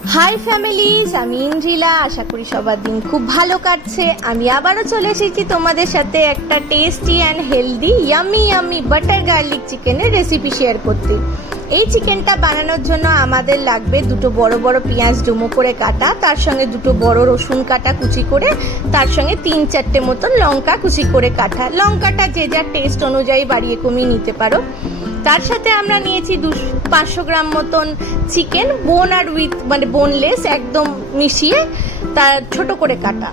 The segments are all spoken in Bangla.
হাই ফ্যামিলিজ, আমি ইন্দ্রিলা। আশা করি সবার দিন খুব ভালো কাটছে। আমি আবারও চলে এসেছি তোমাদের সাথে একটা tasty and healthy yummy butter garlic চিকেনের রেসিপি শেয়ার করতে। এই চিকেনটা বানানোর জন্য আমাদের লাগবে দুটো বড় বড় পেঁয়াজ ডুমো করে কাটা, তার সঙ্গে দুটো বড় রসুন কাটা কুচি করে, তার সঙ্গে 3-4টে মতন লঙ্কা কুচি করে কাটা। লঙ্কাটা যে যার টেস্ট অনুযায়ী বাড়িয়ে কমিয়ে নিতে পারো। তার সাথে আমরা নিয়েছি 500 গ্রাম মতন চিকেন, বোন আর বোনলেস একদম মিশিয়ে তার ছোট করে কাটা।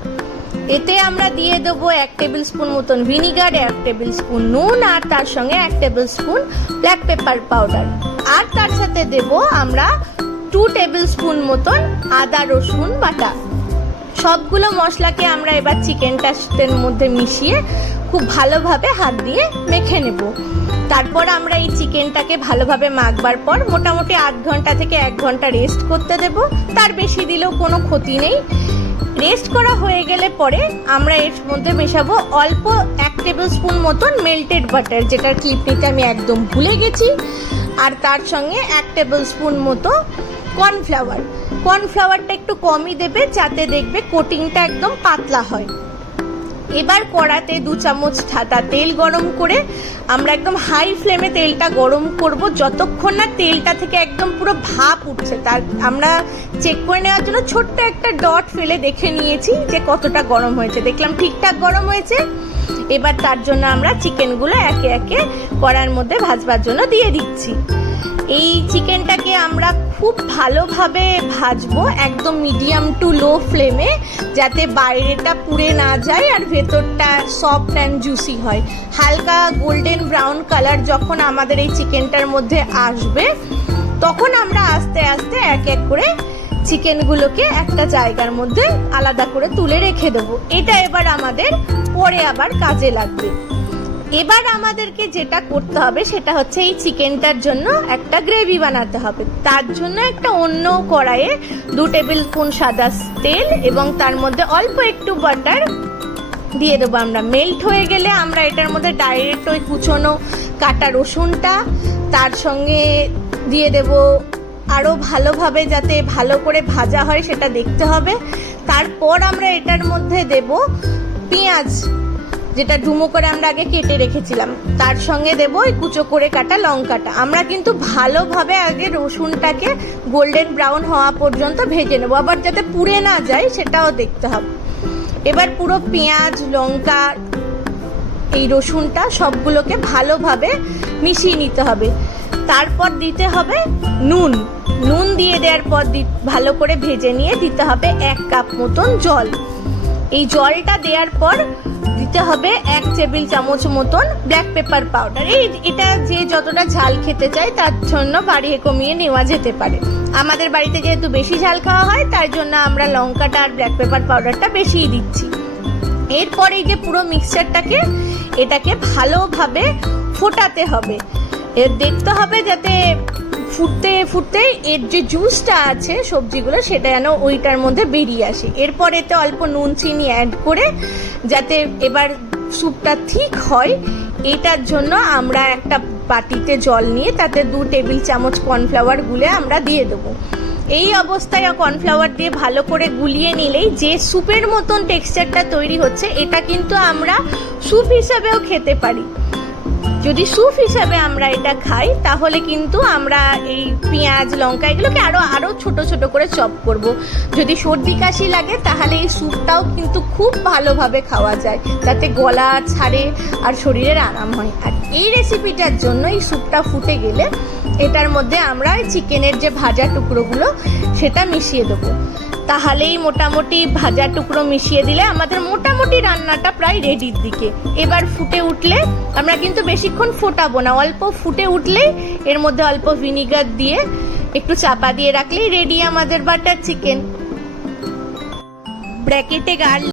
এতে আমরা দিয়ে দেবো 1 টেবিল স্পুন মতন ভিনিগার, 1 টেবিল স্পুন নুন, আর তার সঙ্গে 1 tablespoon black pepper powder. আর তার সাথে দেব আমরা 2 টেবিল স্পুন মতন আদা রসুন বাটা। সবগুলো মশলাকে আমরা এবার চিকেনটার মধ্যে মিশিয়ে খুব ভালোভাবে হাত দিয়ে মেখে নেব। তারপর আমরা এই চিকেনটাকে ভালোভাবে মাখবার পর মোটামুটি 8 ঘন্টা থেকে 1 ঘন্টা রেস্ট করতে দেব। তার বেশি দিলেও কোনো ক্ষতি নেই। রেস্ট করা হয়ে গেলে পরে আমরা এর মধ্যে মেশাবো অল্প 1 টেবিল স্পুন মতন মেল্টেড বাটার, যেটার ক্লিপ নিতে আমি একদম ভুলে গেছি। আর তার সঙ্গে 1 টেবিল স্পুন মতো কর্নফ্লাওয়ার। কর্নফ্লাওয়ারটা একটু কমই দেবে, যাতে দেখবে কোটিংটা একদম পাতলা হয়। এবার কড়াতে 2 চামচ সাদা তেল গরম করে আমরা একদম হাই ফ্লেমে তেলটা গরম করব যতক্ষণ না তেলটা থেকে একদম পুরো ভাপ উঠছে। তার আমরা চেক করে নেওয়ার জন্য ছোট্ট একটা ডট ফেলে দেখে নিয়েছি যে কতটা গরম হয়েছে। দেখলাম ঠিকঠাক গরম হয়েছে। এবার তার জন্য আমরা চিকেনগুলো একে একে কড়ার মধ্যে ভাজবার জন্য দিয়ে দিচ্ছি। এই চিকেনটাকে আমরা খুব ভালোভাবে ভাজবো, একদম মিডিয়াম টু লো ফ্লেমে, যাতে বাইরেটা পুড়ে না যায় আর ভেতরটা সফট অ্যান্ড জুসি হয়। হালকা গোল্ডেন ব্রাউন কালার যখন আমাদের এই চিকেনটার মধ্যে আসবে, তখন আমরা আস্তে আস্তে এক এক করে চিকেনগুলোকে একটা জায়গার মধ্যে আলাদা করে তুলে রেখে দেবো। এটা এবার আমাদের পরে আবার কাজে লাগবে। এবার আমাদেরকে যেটা করতে হবে সেটা হচ্ছে এই চিকেনটার জন্য একটা গ্রেভি বানাতে হবে। তার জন্য একটা অন্য কড়াইয়ে 2 টেবিল স্পুন সাদা তেল এবং তার মধ্যে অল্প একটু বাটার দিয়ে দেবো আমরা। মেল্ট হয়ে গেলে আমরা এটার মধ্যে ডাইরেক্ট ওই কুচনো কাটা রসুনটা তার সঙ্গে দিয়ে দেব। আরও ভালোভাবে যাতে ভালো করে ভাজা হয় সেটা দেখতে হবে। তারপর আমরা এটার মধ্যে দেব পেঁয়াজ, যেটা ডুমো করে আমরা আগে কেটে রেখেছিলাম। তার সঙ্গে দেবো ওই কুচো করে কাটা লঙ্কাটা। আমরা কিন্তু ভালোভাবে আগে রসুনটাকে গোল্ডেন ব্রাউন হওয়া পর্যন্ত ভেজে নেবো, আবার যাতে পুড়ে না যায় সেটাও দেখতে হবে। এবার পুরো পেঁয়াজ, লঙ্কা, এই রসুনটা সবগুলোকে ভালোভাবে মিশিয়ে নিতে হবে। তারপর দিতে হবে নুন। নুন দিয়ে দেওয়ার পর ভালো করে ভেজে নিয়ে দিতে হবে 1 কাপ মতন জল। এই জলটা দেওয়ার পর দিতে হবে 1 টেবিল চামচ মতন ব্ল্যাক পেপার পাউডার। এটা যে যতটা ঝাল খেতে চায় তার জন্য বাড়িয়ে কমিয়ে নেওয়া যেতে পারে। আমাদের বাড়িতে যেহেতু বেশি ঝাল খাওয়া হয়, তার জন্য আমরা লঙ্কাটা আর ব্ল্যাক পেপার পাউডারটা বেশিই দিচ্ছি। এরপর এই যে পুরো মিক্সচারটাকে এটাকে ভালোভাবে ফোটাতে হবে। এর দেখতে হবে যাতে ফুটতে ফুটতে এর যে জুসটা আছে সবজিগুলো সেটা যেন ওইটার মধ্যে বেরিয়ে আসে। এরপর এতে অল্প নুন চিনি অ্যাড করে যাতে এবার স্যুপটা ঠিক হয়, এটার জন্য আমরা একটা বাটিতে জল নিয়ে তাতে 2 টেবিল চামচ কর্নফ্লাওয়ার গুলে আমরা দিয়ে দেবো। এই অবস্থায় কর্নফ্লাওয়ার দিয়ে ভালো করে গুলিয়ে নিলেই যে স্যুপের মতন টেক্সচারটা তৈরি হচ্ছে, এটা কিন্তু আমরা স্যুপ হিসাবেও খেতে পারি। যদি স্যুপ হিসাবে আমরা এটা খাই তাহলে কিন্তু আমরা এই পেঁয়াজ, লঙ্কা এগুলোকে আরো ছোট ছোট করে চপ করব। যদি সর্দি কাশি লাগে তাহলে এই স্যুপটাও কিন্তু খুব ভালোভাবে খাওয়া যায়, তাতে গলা ছাড়ে আর শরীরের আরাম হয়। আর এই রেসিপিটার জন্য এই স্যুপটা ফুটে গেলে এটার মধ্যে আমরা চিকেনের যে ভাজা টুকরোগুলো সেটা মিশিয়ে দেবো। তাহলেই মোটামুটি ভাজা টুকরো মিশিয়ে দিলে আমাদের মোটামুটি রান্নাটা প্রায় রেডির দিকে। এবার ফুটে উঠলে আমরা কিন্তু বেশিক্ষণ ফোটাবো না, অল্প ফুটে উঠলেই এর মধ্যে অল্প ভিনিগার দিয়ে একটু চাপা দিয়ে রাখলেই রেডি আমাদের বাটার চিকেন। ব্র্যাকেটে গার্লিক